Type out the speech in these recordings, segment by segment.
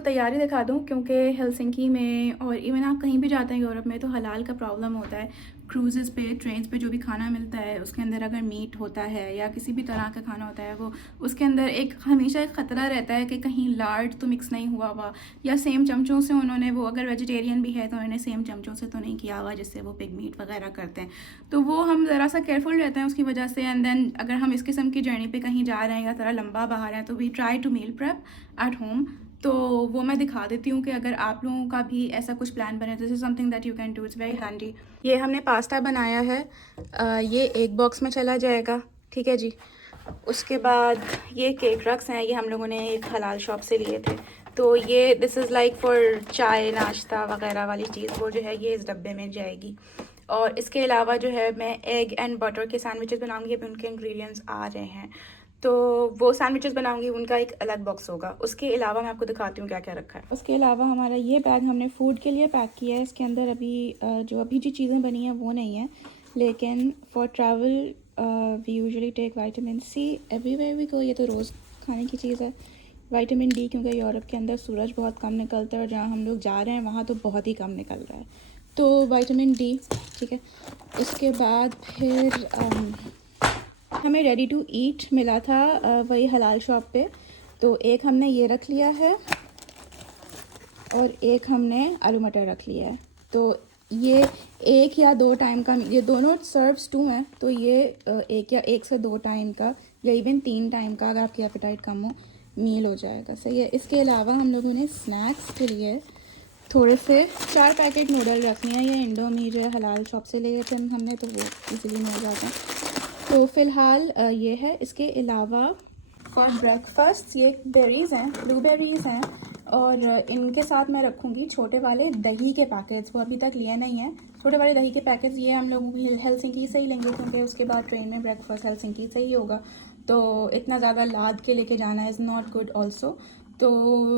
तैयारी दिखा दूँ, क्योंकि हेलसिंकी में और इवन आप कहीं भी जाते हैं यूरोप में तो हलाल का प्रॉब्लम होता है। क्रूज़ेज़ पे, ट्रेन्स पे जो भी खाना मिलता है उसके अंदर अगर मीट होता है या किसी भी तरह का खाना होता है, वो उसके अंदर एक हमेशा एक ख़तरा रहता है कि कहीं लार्ड तो मिक्स नहीं हुआ हुआ, या सेम चमचों से उन्होंने, वो अगर वेजिटेरियन भी है तो उन्होंने सेम चमचों से तो नहीं किया हुआ जिससे वो पिग मीट वगैरह करते हैं। तो वो हम ज़रा सा केयरफुल रहते हैं उसकी वजह से। एंड देन अगर हम इस किस्म की जर्नी पे कहीं जा रहे हैं या थोड़ा लंबा बाहर है तो we try to meal prep at home. तो वो मैं दिखा देती हूँ कि अगर आप लोगों का भी ऐसा कुछ प्लान बने, this is something that you can do, it's very handy. ये हमने पास्ता बनाया है, ये एक बॉक्स में चला जाएगा, ठीक है जी। उसके बाद ये केक रक्स हैं, ये हम लोगों ने एक हलाल शॉप से लिए थे। तो ये दिस इज़ लाइक फॉर चाय नाश्ता वगैरह वाली चीज़, वो जो है ये इस डब्बे में जाएगी। और इसके अलावा जो है मैं एग एंड बटर के सैंडविचेस बनाऊंगी, अभी उनके इंग्रेडिएंट्स आ रहे हैं तो वो सैंडविचेस बनाऊंगी, उनका एक अलग बॉक्स होगा। उसके अलावा मैं आपको दिखाती हूँ क्या क्या रखा है। उसके अलावा हमारा ये बैग हमने फ़ूड के लिए पैक किया है। इसके अंदर अभी जो चीज़ें बनी हैं वो नहीं है, लेकिन for travel we usually take vitamin C everywhere we go. ये तो रोज़ खाने की चीज़ है। विटामिन डी, क्योंकि यूरोप के अंदर सूरज बहुत कम निकलता है और जहाँ हम लोग जा रहे हैं वहाँ तो बहुत ही कम निकल रहा है, तो विटामिन डी, ठीक है। उसके बाद फिर हमें रेडी टू ईट मिला था वही हलाल शॉप पे, तो एक हमने ये रख लिया है और एक हमने आलू मटर रख लिया है। तो ये 1 या 2 टाइम का, ये दोनों सर्व्स 2 हैं, तो ये 1 से 2 टाइम का या इवन 3 टाइम का, अगर आपकी एपेटाइट कम हो, मील हो जाएगा, सही है। इसके अलावा हम लोगों ने स्नैक्स के लिए थोड़े से 4 पैकेट नूडल रखनी है। ये इंडोमी जो है हलाल शॉप से ले थे हमने, तो वो इजीली मिल जाते हैं। तो फ़िलहाल ये है। इसके अलावा फॉर ब्रेकफास्ट ये बेरीज़ हैं, ब्लूबेरीज़ हैं, और इनके साथ मैं रखूँगी छोटे वाले दही के पैकेट्स, वो अभी तक लिए नहीं हैं। छोटे वाले दही के पैकेट्स ये हम लोग हेलसिंकी से ही लेंगे, क्योंकि उसके बाद ट्रेन में ब्रेकफास्ट हेलसिंकी से ही होगा, तो इतना ज़्यादा लाद के लेके जाना is not good also. So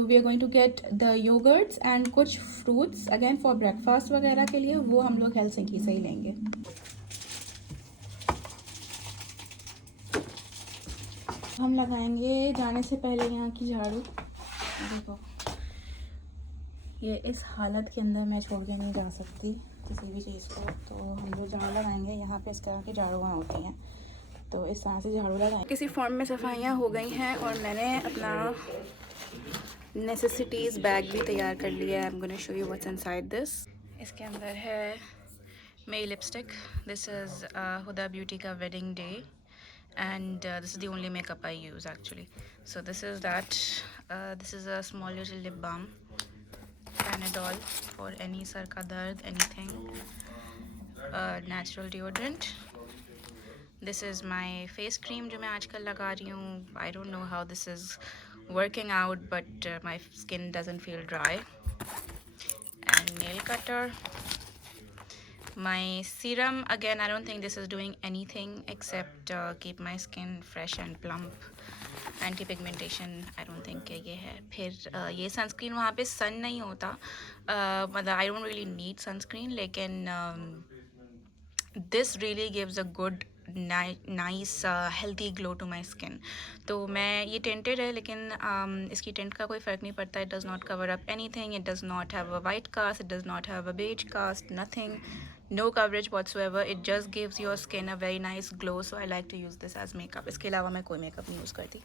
we are going to get the yoghurts and कुछ फ्रूट्स अगेन फॉर ब्रेकफास्ट वगैरह के लिए, वो हम लोग हेलसिंकी से ही लेंगे। हम लगाएंगे जाने से पहले यहाँ की झाड़ू। देखो, ये इस हालत के अंदर मैं छोड़ के नहीं जा सकती किसी भी चीज़ को, तो हम लोग झाड़ू लगाएंगे। यहाँ पे इस तरह की झाड़ुआँ होती हैं, तो इस तरह से झाड़ू लगाएंगे। किसी फॉर्म में सफाइयाँ हो गई हैं और मैंने अपना नेसेसिटीज़ बैग भी तैयार कर लिया है। I am gonna show you what's inside this. इसके अंदर है मेरी lipstick, this is Huda Beauty का wedding day, and this is the only makeup I use actually. So this is that. This is a small little lip balm, Panadol for any sar ka dard, anything. Natural deodorant. This is my face cream जो मैं आजकल लगा रही हूँ. I don't know how this is working out, but my skin doesn't feel dry. And nail cutter. My serum, again I don't think this is doing anything except keep my skin fresh and plump. Anti pigmentation I don't think ये है। फिर ये sunscreen, वहाँ पे सन नहीं होता, मतलब I don't really need sunscreen, लेकिन this really gives a good nice healthy glow to my skin. तो मैं, ये टेंटेड है लेकिन इसकी टेंट का कोई फ़र्क नहीं पड़ता। It does not cover up anything, it does not have a white cast, it does not have a beige cast, nothing, no coverage whatsoever. It just gives your skin a very nice glow, so I like to use this as makeup. इसके अलावा मैं कोई makeup नहीं use करती।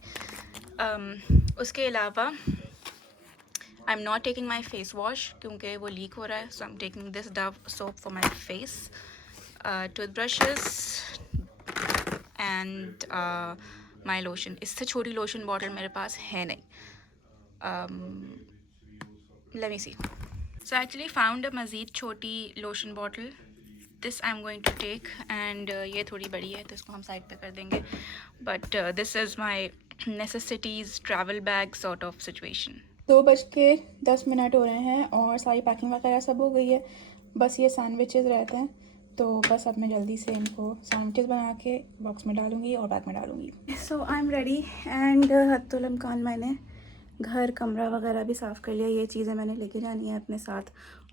उसके अलावा I'm not taking my face wash क्योंकि वो लीक हो रहा है, so I'm taking this Dove soap for my face, toothbrushes and my lotion. इससे छोटी लोशन बॉटल मेरे पास है नहीं. Let me see. So I actually found a मज़ीद छोटी lotion bottle. This I'm going to take, and ये थोड़ी बड़ी है तो इसको हम साइड पे कर देंगे. But this is my necessities travel bag sort of situation. 2:10 हो रहे हैं और सारी पैकिंग वगैरह सब हो गई है. बस ये सैंडविचेस रहते हैं, तो बस अब मैं जल्दी से इनको सैंडविचेस बना के बॉक्स में डालूँगी और बैग में डालूँगी. So I'm ready, and हत्तुल इम्कान मैंने घर कमरा वगैरह भी साफ़ कर लिया. ये चीज़ें मैंने लेके जानी है अपने साथ,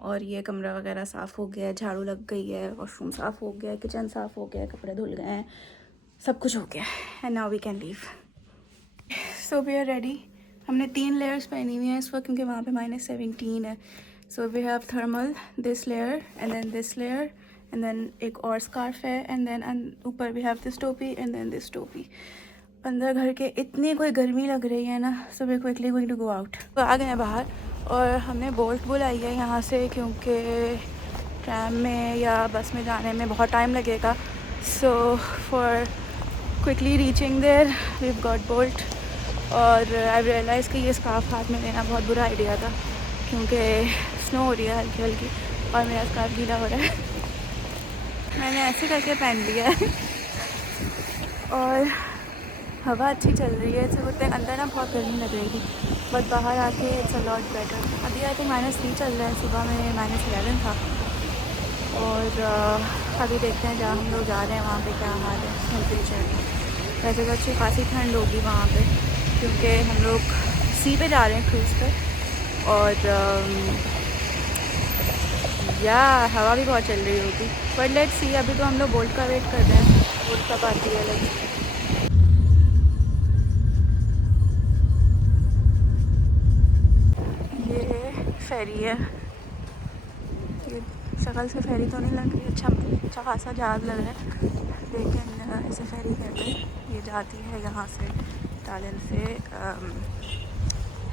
और ये कमरा वगैरह साफ़ हो गया है, झाड़ू लग गई है, वॉशरूम साफ़ हो गया है, किचन साफ़ हो गया है, कपड़े धुल गए हैं, सब कुछ हो गया है. And now we can leave. So we are ready हमने 3 लेयर्स पहनी हुई हैं इस वक्त क्योंकि वहाँ पे -17 है। So we have thermal, this layer and then this layer and then एक और स्कार्फ है एंड देन ऊपर वी हैव दिस टोपी एंड देन दिस टोपी। अंदर घर के इतनी कोई गर्मी लग रही है ना, so we quickly going to go out. तो आ गए हैं बाहर और हमने बोल्ट बुलाई है यहाँ से क्योंकि ट्रैम में या बस में जाने में बहुत टाइम लगेगा। So for quickly reaching there we have got Bolt. और आई रियलाइज़ कि ये स्कार्फ हाथ में लेना बहुत बुरा आइडिया था क्योंकि स्नो हो रही है हल्की हल्की और मेरा स्कार्फ गीला हो रहा है। मैंने ऐसे करके पहन लिया है और हवा अच्छी चल रही है। इसे बोलते हैं अंदर ना बहुत गर्मी लग रही थी बट बाहर आके इट्स अ लॉट बेटर। अभी आई थिंक -3 चल रहा है, सुबह में -11 था। और अभी देखते हैं जहाँ हम लोग जा रहे हैं वहाँ पे क्या हाल है टेम्परेचर। वैसे तो अच्छी खासी ठंड होगी वहाँ पे क्योंकि हम लोग सी पे जा रहे हैं क्रूज़ पे और या हवा भी बहुत चल रही होगी बट लेट्स सी। अभी तो हम लोग बोल्ट का वेट कर रहे हैं, बोल्ट कब आती है। लाइक ये फेरी है, ये शक्ल से फेरी तो नहीं लग रही, अच्छा खासा जहाज़ लग रहा है लेकिन इसे फेरी कहते हैं। ये जाती है यहाँ से टालिन से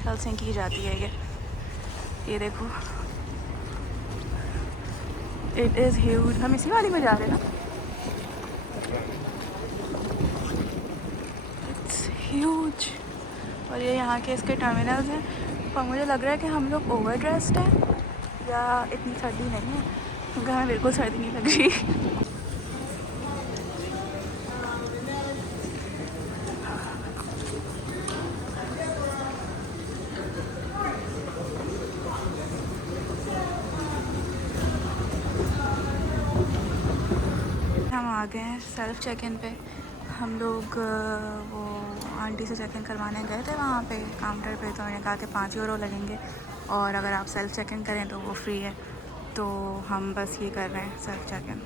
हेलसिंकी जाती है ये देखो इट इज़ ह्यूज। हम इसी वाली में जा रहे हैं ना, इट्स ह्यूज। और ये यहाँ के इसके टर्मिनल्स हैं और मुझे लग रहा है कि हम लोग ओवर ड्रेस्ड हैं या इतनी सर्दी नहीं है क्योंकि हमें बिल्कुल सर्दी नहीं लग रही। हम आ गए हैं सेल्फ़ चेक इन पे। हम लोग वो आंटी से चेक इन करवाने गए थे वहाँ पे काउंटर पे, तो उन्होंने कहा कि 5 यूरो लगेंगे और अगर आप सेल्फ़ चेक इन करें तो वो फ्री है। तो हम बस ये कर रहे हैं सेल्फ़ चेक इन।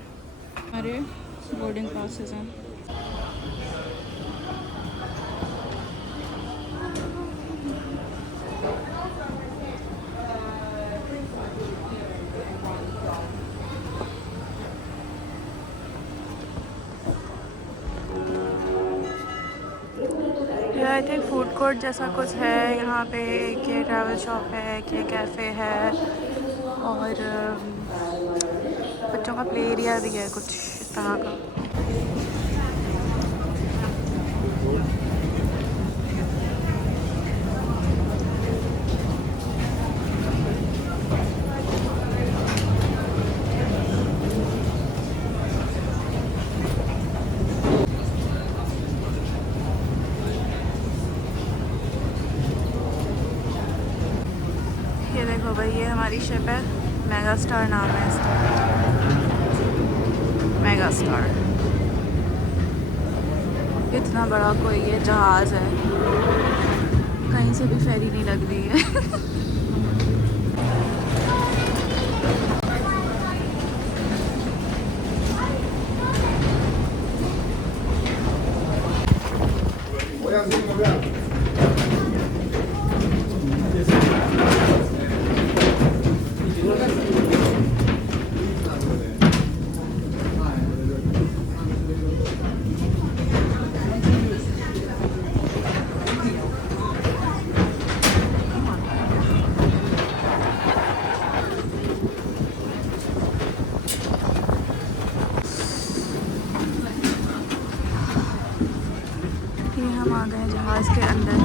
हमारे बोर्डिंग पासेस हैं। आई थिंक फूड कोर्ट जैसा कुछ है यहाँ पे। एक ये ट्रैवल शॉप है, एक ये कैफ़े है और बच्चों का प्ले एरिया भी है कुछ इस तरह का। ये देखो भाई, ये हमारी शिप है, मेगा स्टार नाम है इसका, मेगा स्टार। इतना बड़ा कोई ये जहाज़ है, कहीं से भी फेरी नहीं लग रही है। हम आ गए जहाज़ के अंदर।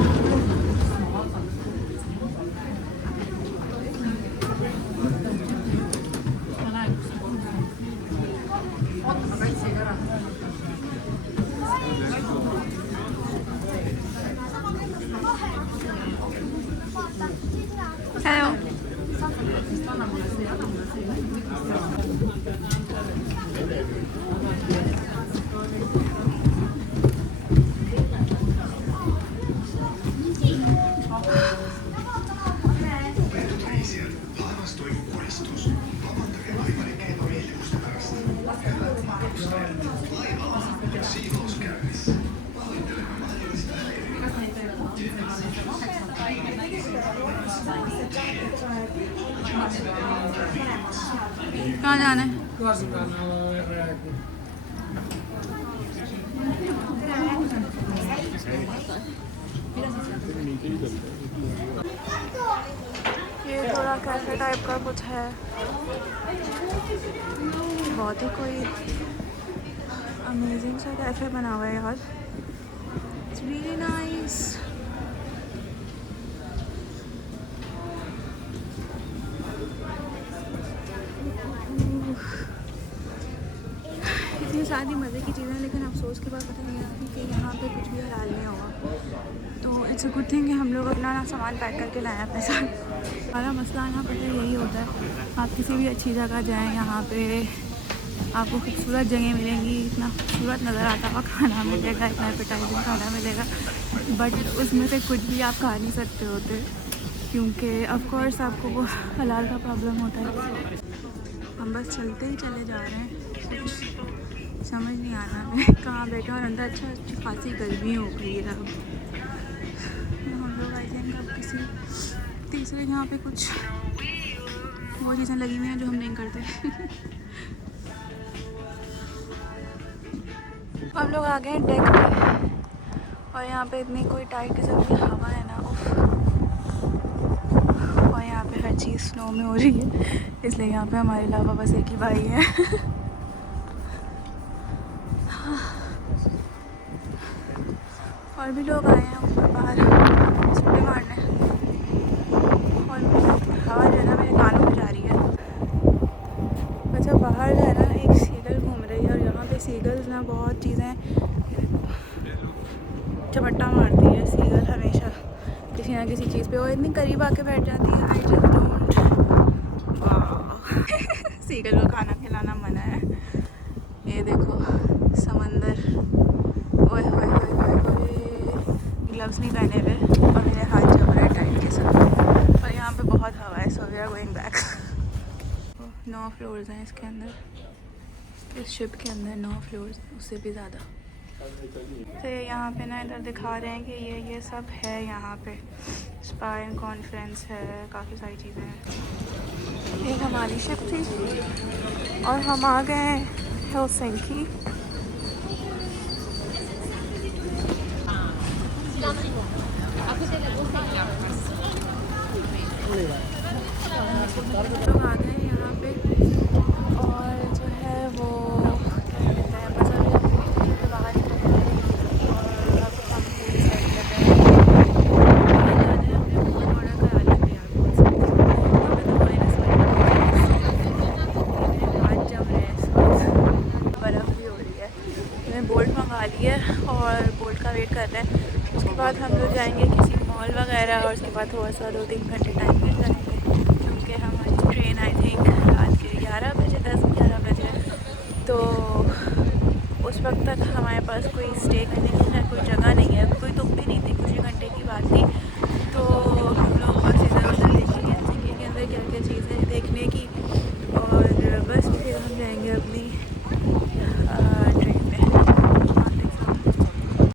हेलो, कहाँ जाना है? ये थोड़ा कैफे टाइप का कुछ है, बहुत ही कोई अमेजिंग सा कैफे बना हुआ है यार। It's really nice. इतनी सारी मज़े की चीज़ें, लेकिन अफसोस की बात पता नहीं है कि यहाँ पे कुछ भी हलाल नहीं होगा। तो इट्स अ गुड थिंग कि हम लोग अपना सामान पैक करके लाए अपने साथ। हमारा मसला यहाँ पर यही होता है, आप किसी भी अच्छी जगह जाएँ, यहाँ पे आपको खूबसूरत जगह मिलेंगी, इतना खूबसूरत नज़र आता हुआ खाना मिलेगा, इतना एपेटाइजिंग खाना मिलेगा, बट उसमें से कुछ भी आप खा नहीं सकते होते, क्योंकि ऑफ कोर्स आपको वो हलाल का प्रॉब्लम होता है। हम बस चलते ही चले जा रहे हैं, कुछ समझ नहीं आ रहा हमें कहाँ बैठे, और अंदर अच्छी खासी गर्मी हो गई है अब। हम लोग आई थिंक अब किसी तीसरे यहाँ पे कुछ वो चीज़ें लगी हुई हैं जो हम नहीं करते। हम लोग आ गए हैं डेक पे, और यहाँ पे इतनी कोई टाइट किस्म की हवा है ना, उफ। और यहाँ पे हर चीज़ स्नो में हो रही है, इसलिए यहाँ पे हमारे अलावा बस एक ही भाई है। और भी लोग आए हैं ऊपर बाहर छुट्टी मारने, और हवा जो है ना मेरे कानों में जा रही है। अच्छा, बाहर जो है ना एक सीगल घूम रही है, और यहाँ पे सीगल्स ना बहुत चीज़ें झपट्टा मारती है। सीगल हमेशा किसी ना किसी चीज़ पे, और इतनी करीब आके बैठ जाती है। आई जस्ट डोंट, सीगल को खाना खिलाना मना है। ये देखो समंदर, ओए होए होए होए होए, ग्लव्स नहीं पहने हुए और मेरे हाथ जम रहे टाइट के साथ, और यहाँ पे बहुत हवा है। So we are going back. 9 floors हैं इसके अंदर, इस शिप के अंदर 9 फ्लोर्स, उससे भी ज़्यादा। तो ये यहाँ पे ना इधर दिखा रहे हैं कि ये सब है यहाँ पे, स्पा एंड कॉन्फ्रेंस है, काफ़ी सारी चीज़ें हैं। एक हमारी शिप थी, और हम आ गए हैं हेलसिंकी। लोग आ गए हैं यहाँ पे, और जो है वो क्या कहते हैं, बस अभी हम बाहर निकले हैं, और अब हम पूरी साइड लगे हैं। हमने बहुत ऑर्डर करा लिया था यार, बहुत सारे। हमें तो माइनस हाथ जम रहे हैं इस वक्त, बर्फ़ भी हो रही है। मैंने बोल्ट मंगा ली है, और बोल्ट का वेट कर रहे हैं। उसके बाद हम लोग जाएंगे किसी मॉल वगैरह, और उसके बाद थोड़ा सा 2-3 घंटे टाइम मिल जाएंगे, क्योंकि हमारी ट्रेन आई थिंक रात के 11 बजे, 10-11 बजे। तो उस वक्त तक हमारे पास कोई स्टे करने की कोई जगह नहीं है, कोई दुख भी नहीं थी, कुछ ही घंटे की बात थी।